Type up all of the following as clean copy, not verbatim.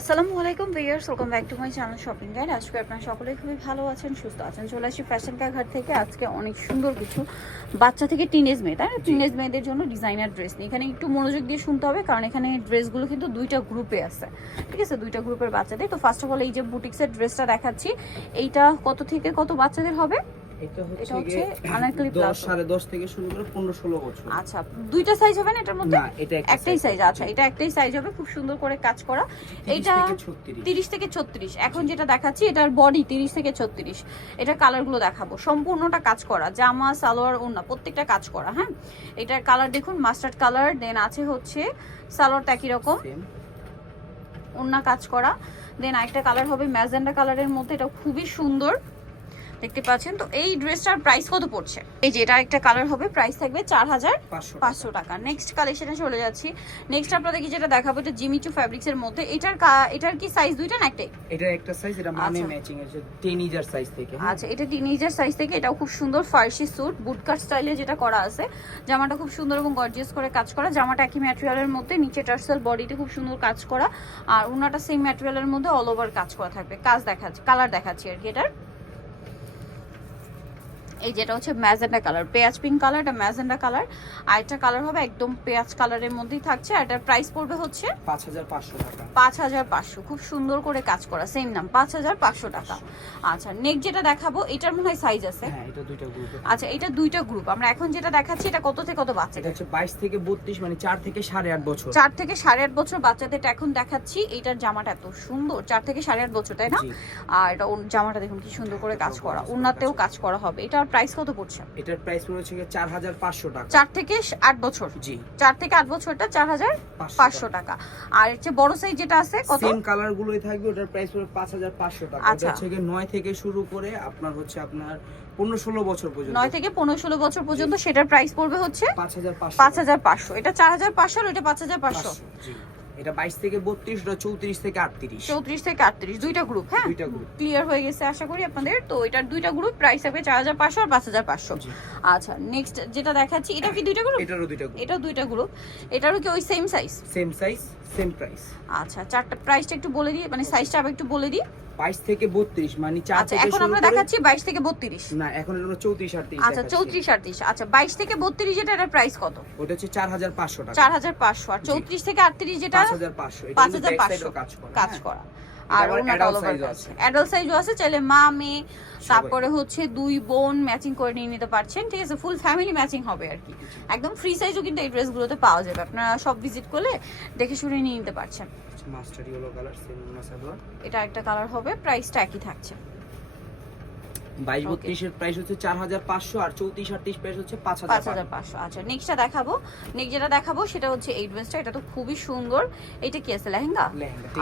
আসসালামু আলাইকুম viewers, welcome back to my channel shopping guide. আজকে আপনারা সকলেই খুবই ভালো আছেন, সুস্থ আছেন। চলে আসি ফ্যাশন কা ঘাট থেকে। আজকে অনেক সুন্দর কিছু বাচ্চা থেকে টিনেজ মেয়ে, তাই না, টিনেজ মেয়েদের জন্য ডিজাইনার ড্রেস নিয়ে এখানে একটু মনোযোগ দিয়ে শুনতে হবে, কারণ এখানে ড্রেসগুলো কিন্তু দুইটা গ্রুপে আছে, ঠিক আছে, দুইটা গ্রুপের বাচ্চাদের। তো ফার্স্ট অফ অল এই যে বুটিক্সের ড্রেসটা দেখাচ্ছি, এইটা কত থেকে কত বাচ্চাদের হবে? এটা হচ্ছে আনারকলি প্লাস 10.5 থেকে শুরু করে 15-16 বছর। আচ্ছা, দুইটা সাইজ হবে না এটার মধ্যে? না, এটা একটাই সাইজ। আচ্ছা, এটা একটাই সাইজ হবে, খুব সুন্দর করে কাজ করা। এটা 30 থেকে 36। এখন যেটা দেখাচ্ছি এটার বডি 30 থেকে 36। এটার কালারগুলো দেখাবো, সম্পূর্ণটা কাজ করা, জামা সালোয়ার ওড়না প্রত্যেকটা কাজ করা। হ্যাঁ, এটার কালার দেখুন, মাস্টার্ড কালার, দেন আছে হচ্ছে সালোয়ারটা একই রকম, ওড়না কাজ করা। দেন আরেকটা কালার হবে ম্যাজেন্ডা কালারের মধ্যে, এটা খুবই সুন্দর দেখতে পাচ্ছেন। তো এই ড্রেসটার প্রাইস কত পড়ছে? এই যে এটা একটা কালার হবে, প্রাইস থাকবে 4500 টাকা। নেক্সট কালেকশনে চলে যাচ্ছি। নেক্সট আপনাদেরকে যেটা দেখাবো, এটা জিমিচু ফ্যাব্রিক্স এর মধ্যে। এটার কি সাইজ দুইটা না একটাই? এটা একটা সাইজ, এটা মানে ম্যাচিং আছে টিনেজার সাইজ থেকে। আচ্ছা, এটা টিনেজার সাইজ থেকে। এটাও খুব সুন্দর ফার্সি স্যুট বুটকাট স্টাইলে যেটা করা আছে। জামাটা খুব সুন্দর এবং গর্জিয়াস করে কাজ করা। জামাটা একই ম্যাটেরিয়ালের মধ্যে, নিচে টার্সেল, বডিতে খুব সুন্দর কাজ করা, আর ওনাটা সেম ম্যাটেরিয়ালের মধ্যে অল ওভার কাজ করা থাকবে। কাজ দেখাচ্ছি, কালার দেখাচ্ছি আর কি। এটার এই যেটা হচ্ছে ম্যাজেন্ডা কালার, পেঁয়াজ পিঙ্ক কালার, এটা ম্যাজেন্ডা কালার। আর একটা কালার হবে একদম পেঁয়াজ কালারের মধ্যেই থাকছে। আর এটার প্রাইস পড়বে হচ্ছে 5500 টাকা। 5500, খুব সুন্দর করে কাজ করা, সেম নাম, 5500 টাকা। আচ্ছা, নেক্সট যেটা দেখাবো, এটার মনে হয় সাইজ আছে। হ্যাঁ, এটা দুইটা গ্রুপ। আচ্ছা, এটা দুইটা গ্রুপ। আমরা এখন যেটা দেখাচ্ছি, এটা কত থেকে কত বাচ্চা? এটা হচ্ছে 22 থেকে 32, মানে 4 থেকে 8.5 বছর। 4 থেকে 8.5 বছর বাচ্চাদের এখন দেখাচ্ছি। এইটার জামাটা এত সুন্দর, 4 থেকে 8.5 বছর, তাই না? আর এটা জামাটা দেখুন কি সুন্দর করে কাজ করা, ওন্নাতেও কাজ করা হবে। এটার প্রাইস কত পড়ছে? এটার প্রাইস পড়ছে 4500 টাকা। 4 থেকে 8 বছর। জি, 4 থেকে 8 বছরটা 4500 টাকা। আর এর চেয়ে বড় সাইজ যেটা আছে কত? সেম কালার গুলোই থাকবে, ওটার প্রাইস পড়বে 5500 টাকা। এটা হচ্ছে 9 থেকে শুরু করে আপনার 15-16 বছর পর্যন্ত। 9 থেকে 15-16 বছর পর্যন্ত, সেটার প্রাইস পড়বে হচ্ছে 5500। এটা 4500 আর এটা 5500। জি, এটা 22 থেকে 32, ওটা 34 থেকে 38। 34 থেকে 38, দুইটা গ্রুপ। হ্যাঁ, দুইটা গ্রুপ ক্লিয়ার হয়ে গেছে আশা করি আপনাদের। তো এটার দুইটা গ্রুপ, প্রাইস হবে 4500 আর 5500। আচ্ছা, নেক্সট যেটা দেখাচ্ছি, এটা কি দুইটা গ্রুপ? এটারও দুইটা গ্রুপ। এটাও দুইটা গ্রুপ। এটারও কি ওই same size? Same size, same price. আচ্ছা, চারটা প্রাইসটা একটু বলে দিই, মানে সাইজটা আবার একটু বলে দিই। 22 থেকে 32, মানে 4 আচ্ছা, থেকে এখন আমরা দেখাচ্ছি 22 থেকে 32। না, এখন আমরা 34-38। আচ্ছা, 34-38। আচ্ছা, 22 থেকে 32 যেটা, এটার প্রাইস কত? ওটা হচ্ছে 4500 টাকা। 4500। আর 34 থেকে 38 যেটা 5500। এটা 5500 কাজ করা। আর ওনাটা অল ওভার কাজ। অ্যাডাল্ট সাইজও আছে, চাইলে মা মেয়ে তারপরে হচ্ছে দুই বোন ম্যাচিং করে নিয়ে নিতে পারছেন, ঠিক আছে, ফুল ফ্যামিলি ম্যাচিং হবে আর কি। একদম ফ্রি সাইজও কিন্তু এই ড্রেসগুলোতে পাওয়া যাবে, আপনারা সব ভিজিট করলে দেখে শুনে নিয়ে নিতে পারছেন। Master yellow colour, same salwar. এটা একটা কালার হবে, প্রাইসটা একই থাকছে। 22-32 এর প্রাইস হচ্ছে 4500, আর 34-38 প্রাইস হচ্ছে 5500। আচ্ছা, নেক্সটটা দেখাবো। নেক্সট যেটা দেখাবো সেটা হচ্ছে এই ড্রেসটা। এটা তো খুবই সুন্দর। এটা কি আছে? লেহেঙ্গা।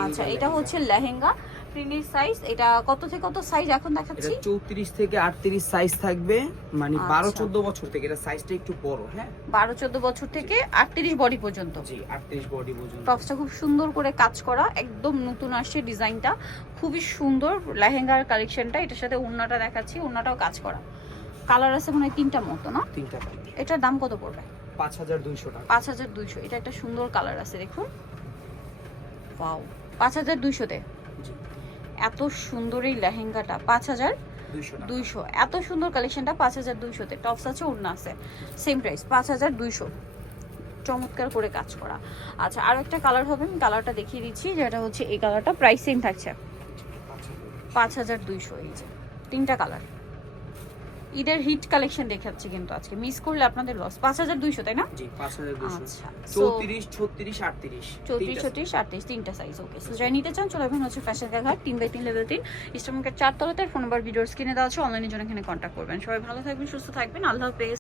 আচ্ছা, এটা হচ্ছে লেহেঙ্গা, প্রিন্টের সাইজ। এটা কত থেকে কত সাইজ এখন দেখাচ্ছি? এটা 34 থেকে 38 সাইজ থাকবে, মানে 12-14 বছর থেকে। এটা সাইজটা একটু বড়। হ্যাঁ, 12-14 বছর থেকে 38 বডি পর্যন্ত। জি, 38 বডি পর্যন্ত। টপসটা খুব সুন্দর করে কাজ করা, একদম নতুন আসছে ডিজাইনটা, খুবই সুন্দর লেহেঙ্গার কালেকশনটা। এটার সাথে ওড়নাটা দেখাচ্ছি, ওড়নাটাও কাজ করা। কালার আছে মনে হয় তিনটার মতো, না? তিনটা কালার। এটার দাম কত পড়বে? 5200 টাকা। 5200। এটা একটা সুন্দর কালার আছে, দেখুন, ওয়াও, 5200 তে জি, এত সুন্দর এই লেহেঙ্গাটা। 5200। এত সুন্দর কালেকশনটা 5200 তে। টপস আছে, ওড়না আছে, সেম প্রাইস 5200। চমৎকার করে কাজ করা। আচ্ছা, আর একটা কালার হবে, আমি কালারটা দেখিয়ে দিচ্ছি, যেটা হচ্ছে এই কালারটা, প্রাইস সেম থাকছে 5200। এই যে তিনটা কালার, ঈদের হিট কালেকশন দেখাচ্ছি, কিন্তু আজকে মিস করলে আপনাদের লস। 5200, তাই না? জি, 5200। আচ্ছা, 34, 36, 38। 34, 36, 38, তিনটা সাইজ। ওকে, সো যাই নিতে চান চলে আসবেন হচ্ছে ফ্যাশন কা ঘাট 3/3 লেভেল 3 ইস্টার মার্কেট 4 তলাতে। ফোন নাম্বার ভিডিওর স্ক্রিনে দেওয়া আছে, অনলাইনের জন্য এখানে কন্ট্যাক্ট করবেন। সবাই ভালো থাকবেন, সুস্থ থাকবেন, আল্লাহ হাফেজ।